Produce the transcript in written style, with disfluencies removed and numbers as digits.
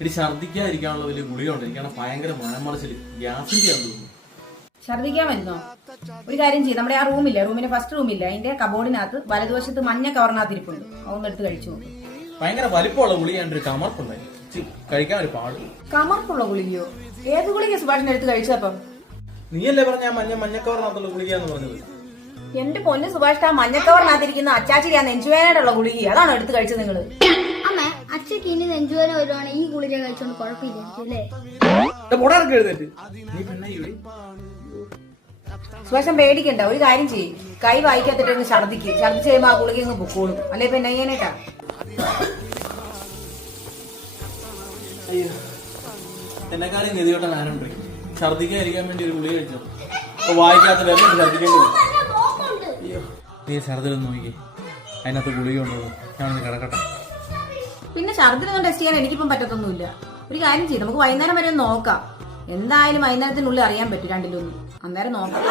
ഇനി ഛർദ്ദിക്കാതിരിക്കാനുള്ള വലിയ ഗുളികയുണ്ട്. എനിക്കാണ് ഭയങ്കര മനമറിച്ചില്, ഗ്യാസിന്റെ ആണെന്ന് തോന്നുന്നു. ഛർദ്ദിക്കാൻ വരുന്നോ? ഒരു കാര്യം ചെയ്യും, നമ്മുടെ ആ റൂമില്ല, റൂമിന്റെ ഫസ്റ്റ് റൂമില്ല, അതിന്റെ കബോർഡിനകത്ത് വലതുവശത്ത് മഞ്ഞ കവറിനകത്ത് ഇരിപ്പുണ്ട്, അതൊന്നും എടുത്ത് കഴിച്ചു നോക്കും. ഭയങ്കര വലിപ്പമുള്ള ഗുളികയാണ്, ഒരു കമർപ്പുണ്ടായി, കഴിക്കാൻ ഒരു പാട്. കമർപ്പുള്ള ഗുളികയോ? ഏത് ഗുളിക സുഭാഷിന്റെ അടുത്ത് കഴിച്ചപ്പം? നീയല്ലേ പറഞ്ഞ മഞ്ഞക്കവറിനകത്തുള്ള ഗുളികയാന്ന് പറഞ്ഞത്? എന്റെ പൊന്ന് സുഭാഷ്, ആ മഞ്ഞക്കവറിനകത്തിരിക്കുന്ന അച്ചാച്ചിരിയാ നെഞ്ചുവേനയുള്ള ഗുളിക, അതാണോ എടുത്ത് കഴിച്ചത് നിങ്ങള്? അമ്മ, അച്ഛക്ക് ഇനി നെഞ്ചുവേന വരുവാണ് ഈ ഗുളിക കഴിച്ചോണ്ട് കുഴപ്പമില്ലേ? സുഭാഷൻ പേടിക്കണ്ട, ഒരു കാര്യം ചെയ്യും, കൈ വായിക്കാത്തിട്ട് ഛർദ്ദിച്ച് കഴിയുമ്പോ ആ ഗുളിക അങ്ങ് പൊക്കോളും. അല്ലെ ഇപ്പൊ എന്നാ ചെയ്യാനായിട്ടാ? എന്നെക്കാളും ഗതിയോട്ടം ആരുണ്ട്? ഛർദ്ദിക്കാതിരിക്കാൻ വേണ്ടി ഒരു ഗുളിക കഴിച്ചോ? അപ്പൊ വായിക്കാത്ത വെള്ളം ഛർദ്ദിക്കേണ്ടി വരും. അയ്യോ, നീ ഛർദ്ദിലൊന്നും നോക്കിയേ, അതിനകത്ത് ഗുളിക ഉണ്ടോ? ഞാനൊന്ന് കിടക്കട്ടെ. പിന്നെ ഛർദ്ദിലൊന്നും ടെസ്റ്റ് ചെയ്യാൻ എനിക്കിപ്പം പറ്റത്തൊന്നുമില്ല. ഒരു കാര്യം ചെയ്യും, നമുക്ക് വൈകുന്നേരം വരെ ഒന്ന് നോക്കാം. എന്തായാലും വൈകുന്നേരത്തിനുള്ളിൽ അറിയാൻ പറ്റും രണ്ടിലൊന്നും. അന്നേരം നോക്കാം.